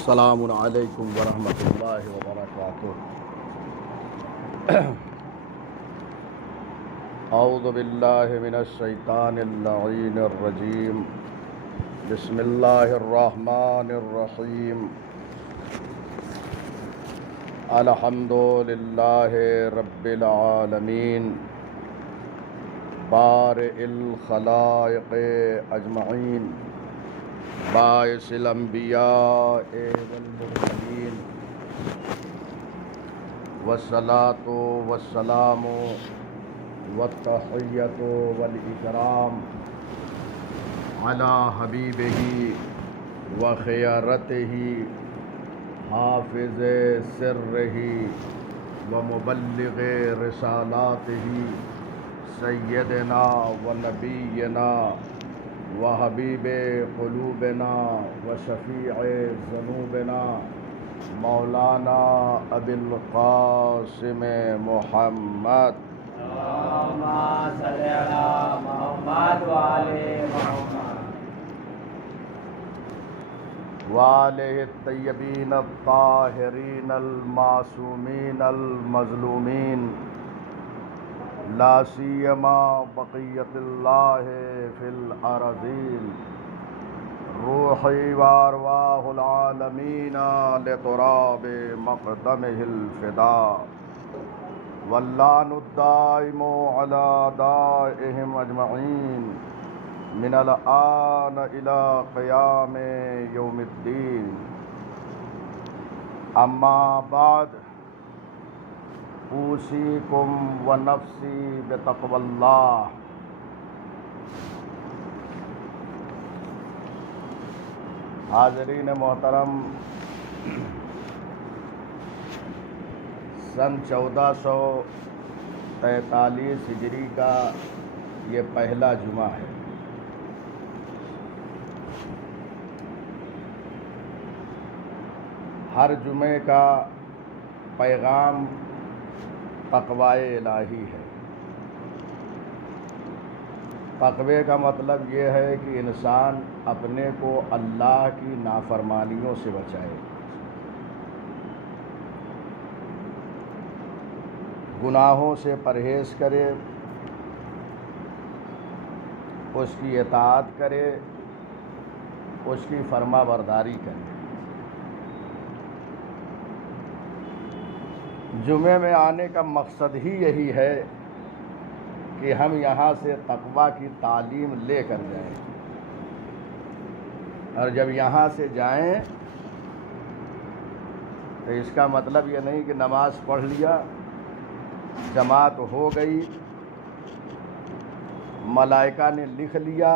السلام علیکم ورحمۃ اللہ وبرکاتہ۔ اعوذ باللہ من الشیطان اللعین الرجیم، بسم اللہ الرحمن الرحیم۔ الحمد للہ رب العالمین، بارئ الخلائق اجمعین، باعث الانبیاء والمرسلین، والصلاة والسلام والتحیۃ والاکرام علی حبیبہ وخیرتہ حافظ سرہ ومبلغ رسالاتہ سیدنا ونبینا وحبیب قلوبنا وشفیع ذنوبنا مولانا ابی القاسم محمد اللہم صلی علی محمد وآلِ محمد وآلہ الطیبین الطاہرین المعصومین المظلومین، لا سیما بقیت اللہ فی الارضین، روحی وارواح العالمین لتراب مقدمہ الفداء، واللعن الدائم علی اعدائہم اجمعین من الآن الی قیام یوم الدین۔ اما بعد، اوصیکم و نفسی بتقوی اللہ۔ حاضرین محترم، سن 1443 ہجری کا یہ پہلا جمعہ ہے۔ ہر جمعے کا پیغام تقوی الہی ہے۔ تقوی کا مطلب یہ ہے کہ انسان اپنے کو اللہ کی نافرمانیوں سے بچائے، گناہوں سے پرہیز کرے، اس کی اطاعت کرے، اس کی فرما برداری کرے۔ جمعے میں آنے کا مقصد ہی یہی ہے کہ ہم یہاں سے تقویٰ کی تعلیم لے کر جائیں، اور جب یہاں سے جائیں تو اس کا مطلب یہ نہیں کہ نماز پڑھ لیا، جماعت ہو گئی، ملائکہ نے لکھ لیا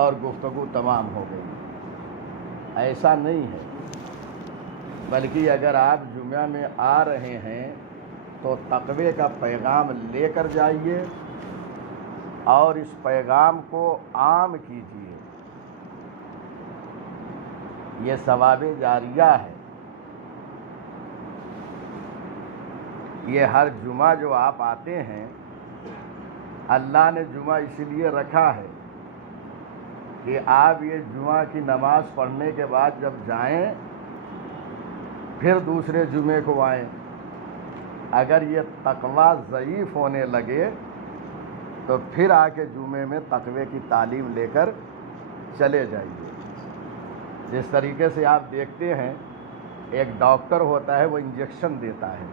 اور گفتگو تمام ہو گئی۔ ایسا نہیں ہے، بلکہ اگر آپ جمعہ میں آ رہے ہیں تو تقوی کا پیغام لے کر جائیے اور اس پیغام کو عام کیجیے۔ یہ ثواب جاریہ ہے۔ یہ ہر جمعہ جو آپ آتے ہیں، اللہ نے جمعہ اسی لیے رکھا ہے کہ آپ یہ جمعہ کی نماز پڑھنے کے بعد جب جائیں پھر دوسرے جمعے کو آئیں۔ اگر یہ تقوی ضعیف ہونے لگے تو پھر آ کے جمعے میں تقوی کی تعلیم لے کر چلے جائیے۔ جس طریقے سے آپ دیکھتے ہیں ایک ڈاکٹر ہوتا ہے، وہ انجیکشن دیتا ہے،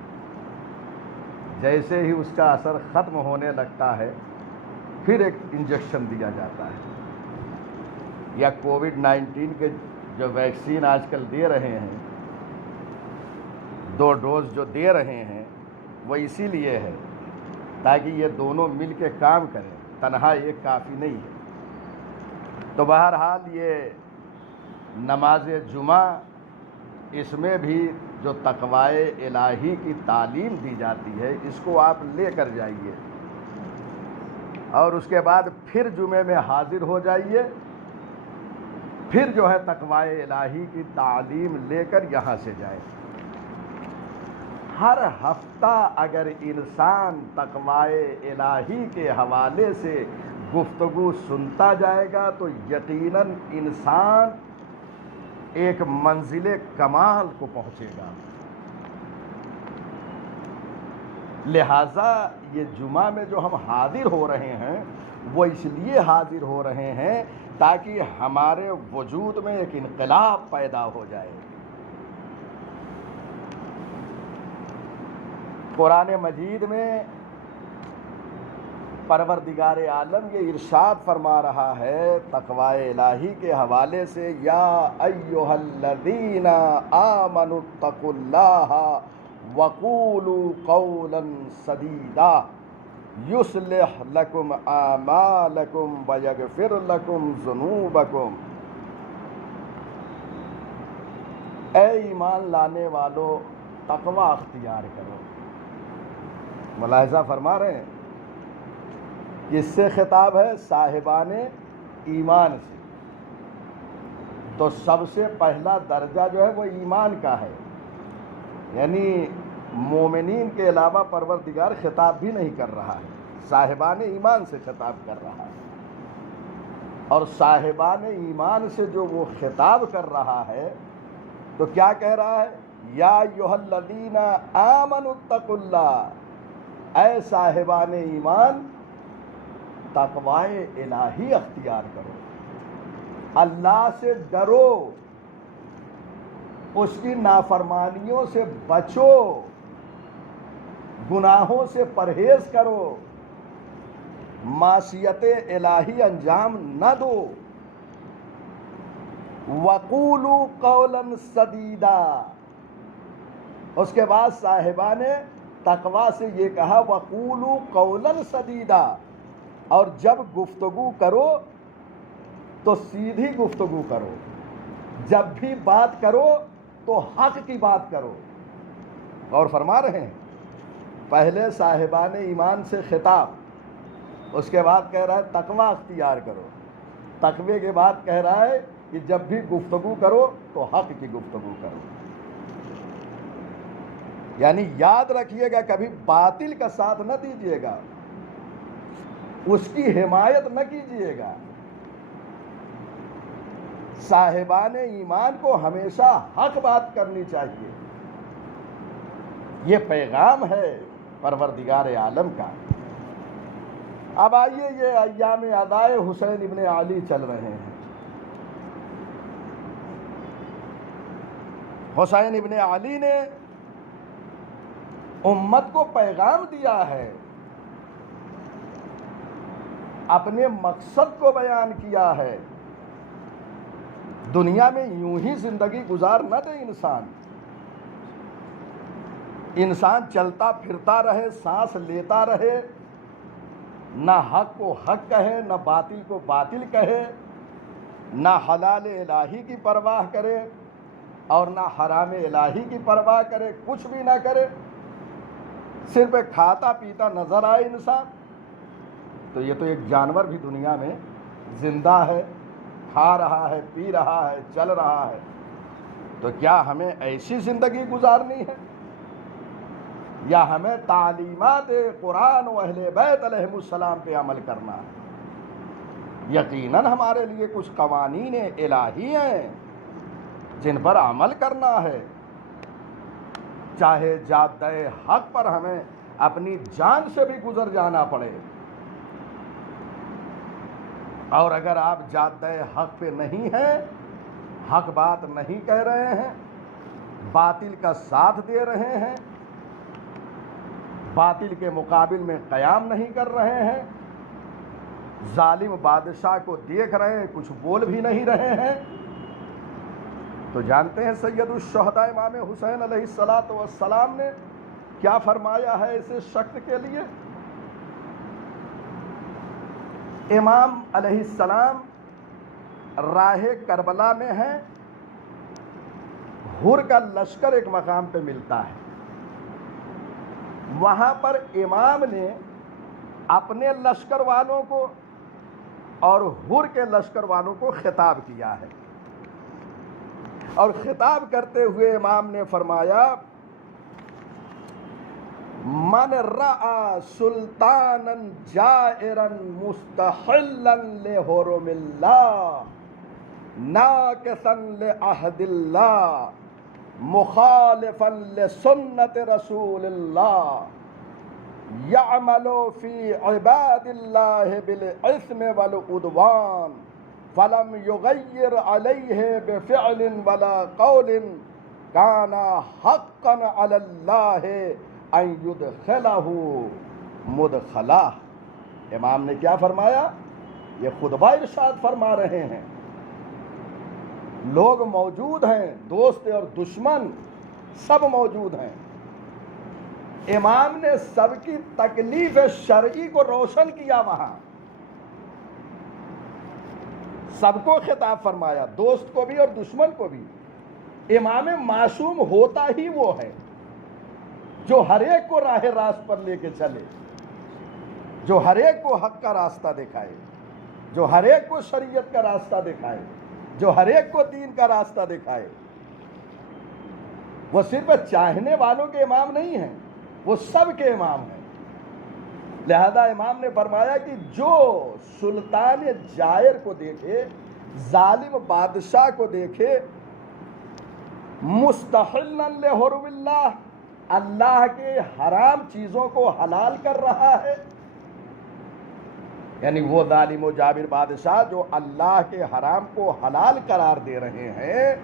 جیسے ہی اس کا اثر ختم ہونے لگتا ہے پھر ایک انجیکشن دیا جاتا ہے۔ یا کووڈ-19 کے جو ویکسین آج کل دے رہے ہیں، 2 ڈوز جو دے رہے ہیں، وہ اسی لیے ہے تاکہ یہ دونوں مل کے کام کریں، تنہا ایک کافی نہیں ہے۔ تو بہرحال یہ نماز جمعہ، اس میں بھی جو تقوی الہی کی تعلیم دی جاتی ہے، اس کو آپ لے کر جائیے اور اس کے بعد پھر جمعے میں حاضر ہو جائیے، پھر جو ہے تقوی الہی کی تعلیم لے کر یہاں سے جائیں۔ ہر ہفتہ اگر انسان تقوی الہی کے حوالے سے گفتگو سنتا جائے گا تو یقیناً انسان ایک منزل کمال کو پہنچے گا۔ لہٰذا یہ جمعہ میں جو ہم حاضر ہو رہے ہیں وہ اس لیے حاضر ہو رہے ہیں تاکہ ہمارے وجود میں ایک انقلاب پیدا ہو جائے۔ قرآن مجید میں پروردگار عالم یہ ارشاد فرما رہا ہے تقوی الہی کے حوالے سے، یا ایھا الذین آمنوا اتقوا اللہ وقولوا قولا سدیدا یصلح لکم اعمالکم ویغفر لکم ذنوبکم۔ اے ایمان لانے والو تقوی اختیار کرو۔ ملاحظہ فرما رہے ہیں کس سے خطاب ہے؟ صاحبان ایمان سے۔ تو سب سے پہلا درجہ جو ہے وہ ایمان کا ہے، یعنی مومنین کے علاوہ پروردگار خطاب بھی نہیں کر رہا ہے، صاحبان ایمان سے خطاب کر رہا ہے۔ اور صاحبان ایمان سے جو وہ خطاب کر رہا ہے تو کیا کہہ رہا ہے؟ یا ایھا الذین آمنوا اتقوا اللہ، اے صاحبان ایمان تقوی الہی اختیار کرو، اللہ سے ڈرو، اس کی نافرمانیوں سے بچو، گناہوں سے پرہیز کرو، معصیت الہی انجام نہ دو۔ وقولوا قولا سدیدا، اس کے بعد صاحبان تقوی سے یہ کہا وقولوا قولا سدیدا، اور جب گفتگو کرو تو سیدھی گفتگو کرو، جب بھی بات کرو تو حق کی بات کرو۔ اور فرما رہے ہیں پہلے صاحبان ایمان سے خطاب، اس کے بعد کہہ رہا ہے تقوی اختیار کرو، تقوی کے بعد کہہ رہا ہے کہ جب بھی گفتگو کرو تو حق کی گفتگو کرو۔ یعنی یاد رکھیے گا کبھی باطل کا ساتھ نہ دیجیے گا، اس کی حمایت نہ کیجیے گا۔ صاحبان ایمان کو ہمیشہ حق بات کرنی چاہیے، یہ پیغام ہے پروردگار عالم کا۔ اب آئیے یہ ایام ادائے حسین ابن علی چل رہے ہیں۔ حسین ابن علی نے امت کو پیغام دیا ہے، اپنے مقصد کو بیان کیا ہے۔ دنیا میں یوں ہی زندگی گزار نہ دے انسان چلتا پھرتا رہے، سانس لیتا رہے، نہ حق کو حق کہے، نہ باطل کو باطل کہے، نہ حلال الہی کی پرواہ کرے اور نہ حرام الہی کی پرواہ کرے، کچھ بھی نہ کرے، صرف کھاتا پیتا نظر آئے انسان، تو یہ تو ایک جانور بھی دنیا میں زندہ ہے، کھا رہا ہے، پی رہا ہے، چل رہا ہے۔ تو کیا ہمیں ایسی زندگی گزارنی ہے، یا ہمیں تعلیمات قرآن و اہل بیت علیہم السلام پہ عمل کرنا ہے؟ یقیناً ہمارے لیے کچھ قوانین الہی ہیں جن پر عمل کرنا ہے، چاہے جادہ حق پر ہمیں اپنی جان سے بھی گزر جانا پڑے۔ اور اگر آپ جادہ حق پہ نہیں ہیں، حق بات نہیں کہہ رہے ہیں، باطل کا ساتھ دے رہے ہیں، باطل کے مقابل میں قیام نہیں کر رہے ہیں، ظالم بادشاہ کو دیکھ رہے ہیں، کچھ بول بھی نہیں رہے ہیں، تو جانتے ہیں سید الشہداء امام حسین علیہ السلام نے کیا فرمایا ہے ایسے شخص کے لیے؟ امام علیہ السلام راہ کربلا میں ہیں، حر کا لشکر ایک مقام پہ ملتا ہے، وہاں پر امام نے اپنے لشکر والوں کو اور حر کے لشکر والوں کو خطاب کیا ہے، اور خطاب کرتے ہوئے امام نے فرمایا من رأى سلطانا جائرا مستحلا لحرم اللہ ناقصا لعہد اللہ مخالفا لسنت رسول اللہ یعمل فی عباد اللہ بالعثم والعدوان فلم یغیر علیہ بفعل ولا قول کان حقا علی اللہ ان یدخلہ مدخلہ۔ امام نے کیا فرمایا؟ یہ خطبہ ارشاد فرما رہے ہیں، لوگ موجود ہیں، دوست اور دشمن سب موجود ہیں۔ امام نے سب کی تکلیف شرعی کو روشن کیا، وہاں سب کو خطاب فرمایا، دوست کو بھی اور دشمن کو بھی۔ امام معصوم ہوتا ہی وہ ہے جو ہر ایک کو راہ راست پر لے کے چلے، جو ہر ایک کو حق کا راستہ دکھائے، جو ہر ایک کو شریعت کا راستہ دکھائے، جو ہر ایک کو دین کا راستہ دکھائے۔ وہ صرف چاہنے والوں کے امام نہیں ہیں، وہ سب کے امام ہیں۔ لہذا امام نے فرمایا کہ جو سلطان جائر کو دیکھے، ظالم بادشاہ کو دیکھے، مستحلا لحرم اللہ، اللہ کے حرام چیزوں کو حلال کر رہا ہے، یعنی وہ ظالم و جابر بادشاہ جو اللہ کے حرام کو حلال قرار دے رہے ہیں،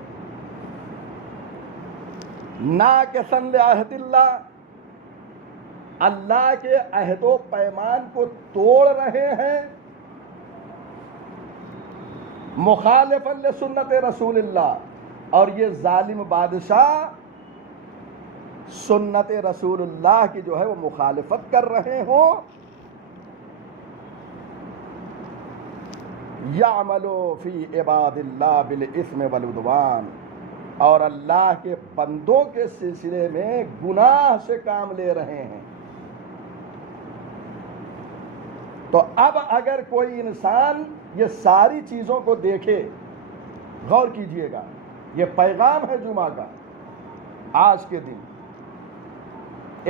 ناقصا لعہد اللہ، اللہ کے عہد و پیمان کو توڑ رہے ہیں، مخالفا لسنت رسول اللہ، اور یہ ظالم بادشاہ سنت رسول اللہ کی جو ہے وہ مخالفت کر رہے ہوں، یعملو فی عباد اللہ بالاسم والعدوان، اور اللہ کے بندوں کے سلسلے میں گناہ سے کام لے رہے ہیں۔ تو اب اگر کوئی انسان یہ ساری چیزوں کو دیکھے، غور کیجئے گا، یہ پیغام ہے جمعہ کا آج کے دن۔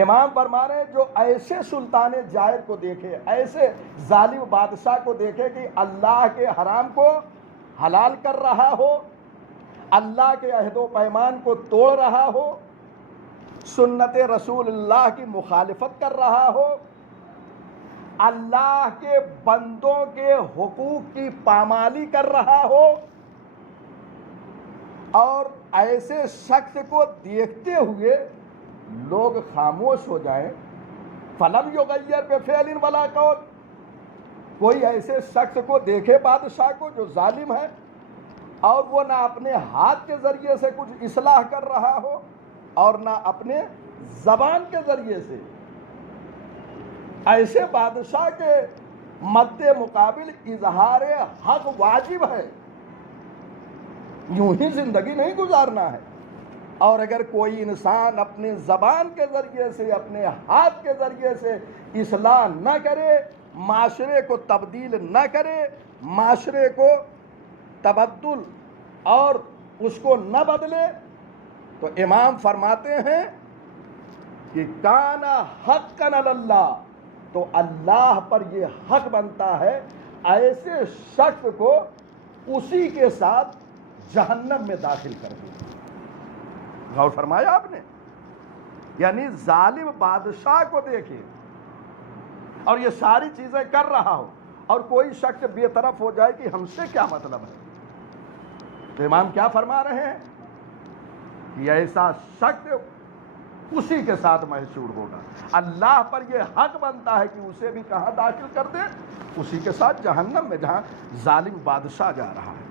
امام فرما رہے ہیں جو ایسے سلطان جائر کو دیکھے، ایسے ظالم بادشاہ کو دیکھے کہ اللہ کے حرام کو حلال کر رہا ہو، اللہ کے عہد و پیمان کو توڑ رہا ہو، سنت رسول اللہ کی مخالفت کر رہا ہو، اللہ کے بندوں کے حقوق کی پامالی کر رہا ہو، اور ایسے شخص کو دیکھتے ہوئے لوگ خاموش ہو جائیں، فلم یغیر بفعل ولا قول، کوئی ایسے شخص کو دیکھے بادشاہ کو جو ظالم ہے، اور وہ نہ اپنے ہاتھ کے ذریعے سے کچھ اصلاح کر رہا ہو اور نہ اپنے زبان کے ذریعے سے، ایسے بادشاہ کے مد مقابل اظہار حق واجب ہے، یوں ہی زندگی نہیں گزارنا ہے۔ اور اگر کوئی انسان اپنے زبان کے ذریعے سے، اپنے ہاتھ کے ذریعے سے اصلاح نہ کرے، معاشرے کو تبدیل نہ کرے، معاشرے کو تبدل اور اس کو نہ بدلے، تو امام فرماتے ہیں کہ کان حقا علی اللہ، تو اللہ پر یہ حق بنتا ہے ایسے شخص کو اسی کے ساتھ جہنم میں داخل کر دے۔ غور فرمایا آپ نے؟ یعنی ظالم بادشاہ کو دیکھے اور یہ ساری چیزیں کر رہا ہو، اور کوئی شخص بے طرف ہو جائے کہ ہم سے کیا مطلب ہے، تو امام کیا فرما رہے ہیں کہ ایسا شخص اسی کے ساتھ محشور ہوگا۔ اللہ پر یہ حق بنتا ہے کہ اسے بھی کہاں داخل کر دے؟ اسی کے ساتھ جہنم میں، جہاں ظالم بادشاہ جا رہا ہے۔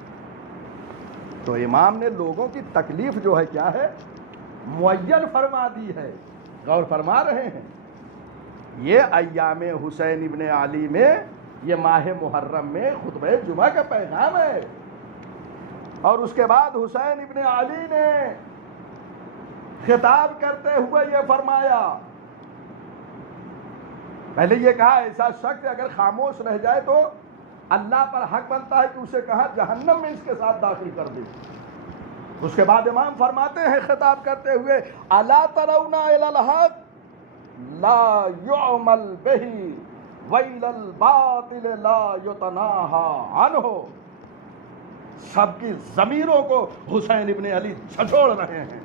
تو امام نے لوگوں کی تکلیف جو ہے کیا ہے، معین فرما دی ہے۔ غور فرما رہے ہیں، یہ ایام حسین ابن علی میں، یہ ماہ محرم میں خطبہ جمعہ کا پیغام ہے۔ اور اس کے بعد حسین ابن علی نے خطاب کرتے ہوئے یہ فرمایا، پہلے یہ کہا ایسا شخص اگر خاموش رہ جائے تو اللہ پر حق بنتا ہے کہ اسے کہا جہنم میں اس کے ساتھ داخل کر دے۔ اس کے بعد امام فرماتے ہیں خطاب کرتے ہوئے، الا ترون الی الحق لا يعمل به وإلى الباطل لا يتناهى عنه، سب کی ضمیروں کو حسین ابن علی جھنجھوڑ رہے ہیں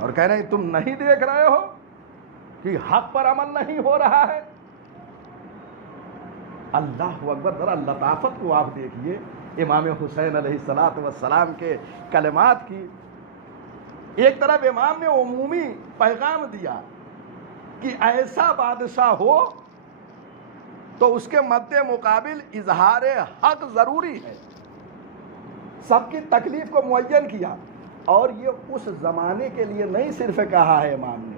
اور کہہ رہے ہیں تم نہیں دیکھ رہے ہو کہ حق پر عمل نہیں ہو رہا ہے؟ اللہ اکبر، ذرا لطافت کو آپ دیکھیے امام حسین علیہ السلام کے کلمات کی۔ ایک طرف امام نے عمومی پیغام دیا کہ ایسا بادشاہ ہو تو اس کے مد مقابل اظہار حق ضروری ہے، سب کی تکلیف کو معین کیا۔ اور یہ اس زمانے کے لیے نہیں صرف کہا ہے امام نے،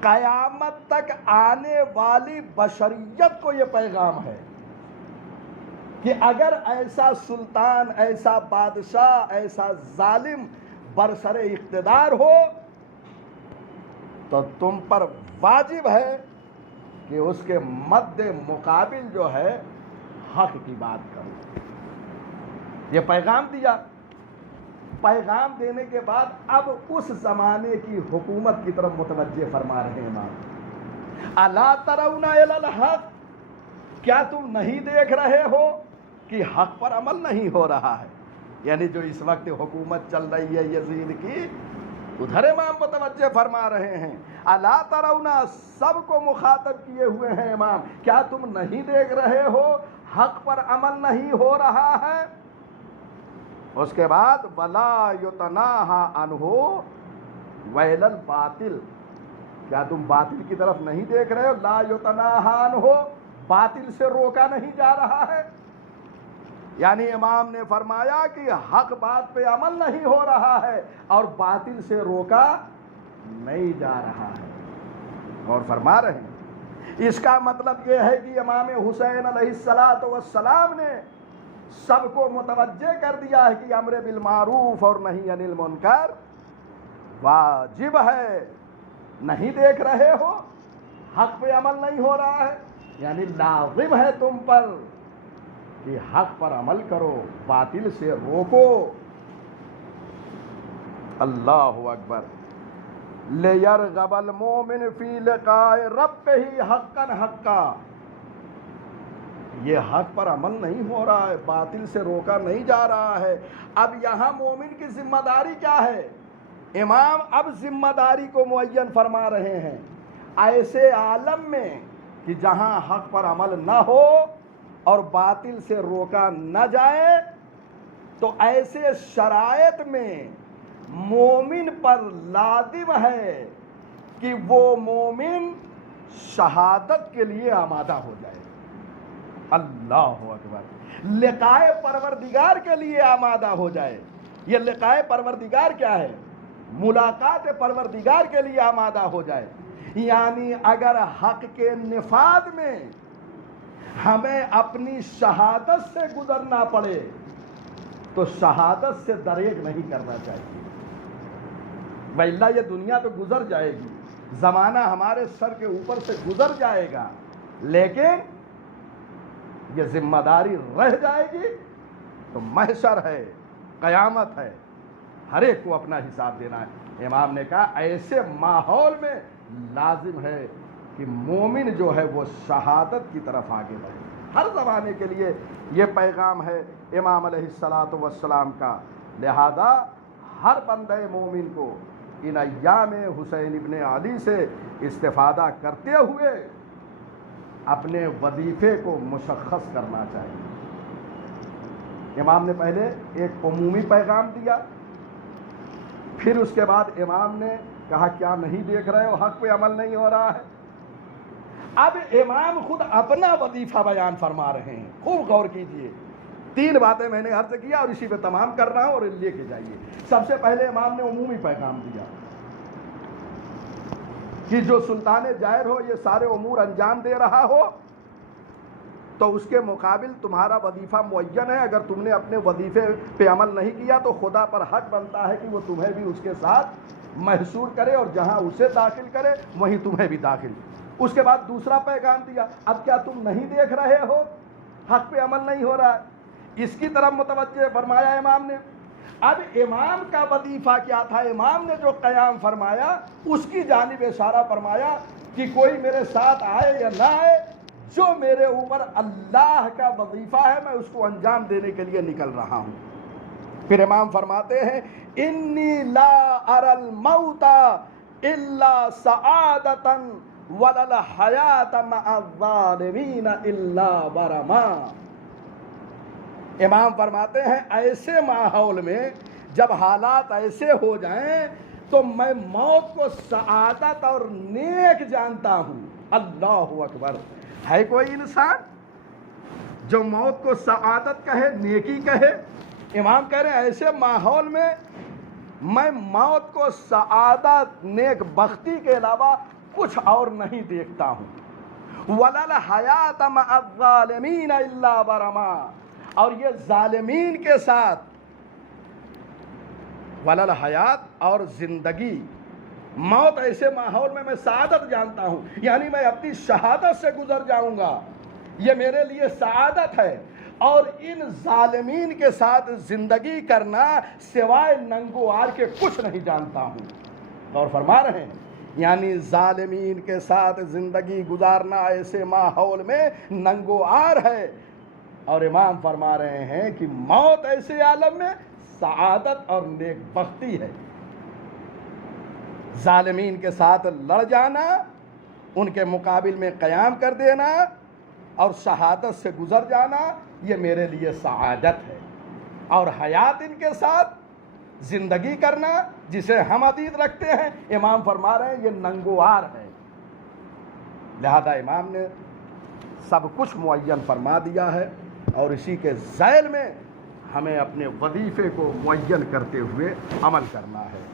قیامت تک آنے والی بشریت کو یہ پیغام ہے کہ اگر ایسا سلطان، ایسا بادشاہ، ایسا ظالم برسر اقتدار ہو تو تم پر واجب ہے کہ اس کے مد مقابل جو ہے حق کی بات کرو۔ یہ پیغام دیا۔ پیغام دینے کے بعد اب اس زمانے کی حکومت کی طرف متوجہ فرما رہے ہیں امام۔ الا ترون الی الحق، کیا تم نہیں دیکھ رہے ہو کہ حق پر عمل نہیں ہو رہا ہے؟ یعنی جو اس وقت حکومت چل رہی ہے یزید کی، ادھر امام متوجہ فرما رہے ہیں۔ الا ترون، سب کو مخاطب کیے ہوئے ہیں امام، کیا تم نہیں دیکھ رہے ہو حق پر عمل نہیں ہو رہا ہے؟ اس کے بعد ولا یتناہا عنہ ویل الباطل، کیا تم باطل کی طرف نہیں دیکھ رہے ہو؟ لا یتناہا عنہ، باطل سے روکا نہیں جا رہا ہے۔ یعنی امام نے فرمایا کہ حق بات پہ عمل نہیں ہو رہا ہے اور باطل سے روکا نہیں جا رہا ہے۔ اور فرما رہے ہیں اس کا مطلب یہ ہے کہ امام حسین علیہ السلام نے سب کو متوجہ کر دیا ہے کہ امر بالمعروف اور نہی عن المنکر واجب ہے۔ نہیں دیکھ رہے ہو حق پہ عمل نہیں ہو رہا ہے، یعنی لازم ہے تم پر کہ حق پر عمل کرو، باطل سے روکو۔ اللہ اکبر۔ لِيَرْغَبَ الْمُؤْمِنُ فِي لِقَاءِ رَبِّهِ حَقًّا حَقًّا، یہ حق پر عمل نہیں ہو رہا ہے، باطل سے روکا نہیں جا رہا ہے۔ اب یہاں مومن کی ذمہ داری کیا ہے؟ امام اب ذمہ داری کو معین فرما رہے ہیں۔ ایسے عالم میں کہ جہاں حق پر عمل نہ ہو اور باطل سے روکا نہ جائے، تو ایسے شرائط میں مومن پر لازم ہے کہ وہ مومن شہادت کے لیے آمادہ ہو جائے۔ اللہ اکبر۔ لقائے پروردگار کے لیے آمادہ ہو جائے۔ یہ لقائے پروردگار کیا ہے؟ ملاقات پروردگار کے لیے آمادہ ہو جائے۔ یعنی اگر حق کے نفاذ میں ہمیں اپنی شہادت سے گزرنا پڑے تو شہادت سے دریغ نہیں کرنا چاہیے، وَإِلَّا یہ دنیا تو گزر جائے گی، زمانہ ہمارے سر کے اوپر سے گزر جائے گا، لیکن یہ ذمہ داری رہ جائے گی تو محشر ہے، قیامت ہے، ہر ایک کو اپنا حساب دینا ہے۔ امام نے کہا ایسے ماحول میں لازم ہے کہ مومن جو ہے وہ شہادت کی طرف آگے بڑھے۔ ہر زمانے کے لیے یہ پیغام ہے امام علیہ السلام کا۔ لہذا ہر بندہ مومن کو ان ایام حسین ابن علی سے استفادہ کرتے ہوئے اپنے وظیفے کو مشخص کرنا چاہیے۔ امام نے پہلے ایک عمومی پیغام دیا، پھر اس کے بعد امام نے کہا کیا نہیں دیکھ رہے ہو حق پہ عمل نہیں ہو رہا ہے؟ اب امام خود اپنا وظیفہ بیان فرما رہے ہیں، خوب غور کیجئے۔ 3 باتیں میں نے عرض کیا اور اسی پہ تمام کر رہا ہوں اور لے کے جائیے۔ سب سے پہلے امام نے عمومی پیغام دیا کہ جو سلطان جائر ہو یہ سارے امور انجام دے رہا ہو تو اس کے مقابل تمہارا وظیفہ معین ہے۔ اگر تم نے اپنے وظیفے پہ عمل نہیں کیا تو خدا پر حق بنتا ہے کہ وہ تمہیں بھی اس کے ساتھ محصور کرے اور جہاں اسے داخل کرے وہیں تمہیں بھی داخل۔ اس کے بعد دوسرا پیغام دیا، اب کیا تم نہیں دیکھ رہے ہو حق پہ عمل نہیں ہو رہا ہے؟ اس کی طرف متوجہ فرمایا امام نے۔ اب امام کا وظیفہ کیا تھا؟ امام نے جو قیام فرمایا اس کی جانب اشارہ فرمایا کہ کوئی میرے ساتھ آئے یا نہ آئے، جو میرے اوپر اللہ کا وظیفہ ہے میں اس کو انجام دینے کے لیے نکل رہا ہوں۔ پھر امام فرماتے ہیں انی لا اری الموت الا سعادتا ولا الحیات مع الظالمین الا برما۔ امام فرماتے ہیں ایسے ماحول میں جب حالات ایسے ہو جائیں تو میں موت کو سعادت اور نیک جانتا ہوں۔ اللہ اکبر! ہے کوئی انسان جو موت کو سعادت کہے، نیکی کہے؟ امام کہہ رہے ہیں ایسے ماحول میں میں موت کو سعادت، نیک بختی کے علاوہ کچھ اور نہیں دیکھتا ہوں۔ وَلَا الْحَيَاةَ مَعَ الظَّالِمِينَ إِلَّا بَرَمًا، اور یہ ظالمین کے ساتھ وَلَا الْحَيَاةَ اور زندگی، موت ایسے ماحول میں میں سعادت جانتا ہوں، یعنی میں اپنی شہادت سے گزر جاؤں گا، یہ میرے لیے سعادت ہے۔ اور ان ظالمین کے ساتھ زندگی کرنا سوائے ننگوار کے کچھ نہیں جانتا ہوں۔ اور فرما رہے ہیں یعنی ظالمین کے ساتھ زندگی گزارنا ایسے ماحول میں ننگوار ہے۔ اور امام فرما رہے ہیں کہ موت ایسے عالم میں سعادت اور نیک بختی ہے۔ ظالمین کے ساتھ لڑ جانا، ان کے مقابل میں قیام کر دینا اور شہادت سے گزر جانا، یہ میرے لیے سعادت ہے۔ اور حیات ان کے ساتھ زندگی کرنا جسے ہم عقید رکھتے ہیں، امام فرما رہے ہیں یہ ننگوار ہے۔ لہذا امام نے سب کچھ معین فرما دیا ہے اور اسی کے ذیل میں ہمیں اپنے وظیفے کو معین کرتے ہوئے عمل کرنا ہے۔